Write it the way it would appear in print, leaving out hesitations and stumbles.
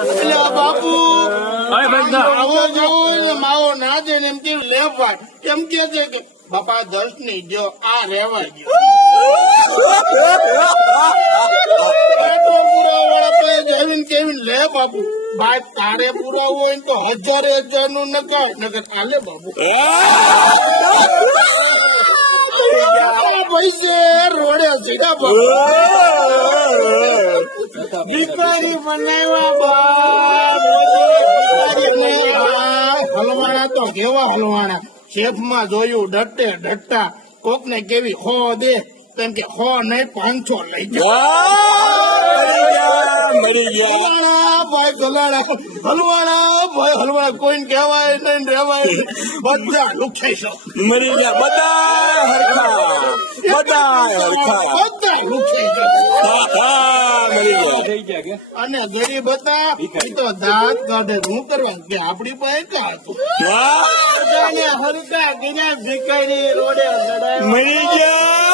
એટલે બાપુ આવો જવો ને માવો ના દે ને એમ કેવું લેવા એમ કે છે કે બાપા 10 ની જો આ રેવા ગયો કેવી લે બાપુ ભાઈ તારે પૂરા હોય ને તો 1000 નું નકાય નકર હાલે બાપુ પૈસે રોડે છે ભિખારી બનાવ્યા હલવાણા તો કેવા હલવાણા શેફ માં જોયું ડટ્ટા કોક ને કેવી હો દે કેમ કે હો નહીં 500 લઈ જાય ભાઈ ગલાડા હલવાણા કોઈને કહેવાય નહીં રેવાય બધા લુખાઈ છો મરી ગયા બધા હરખા લુખાઈ જાય અને ગરીબ હતા એ તો દાંત કાઢે શું કરવાનું કે આપડી પાસે કા હતું હરકા ગીરા ભિખારી રોડે મરી ગયા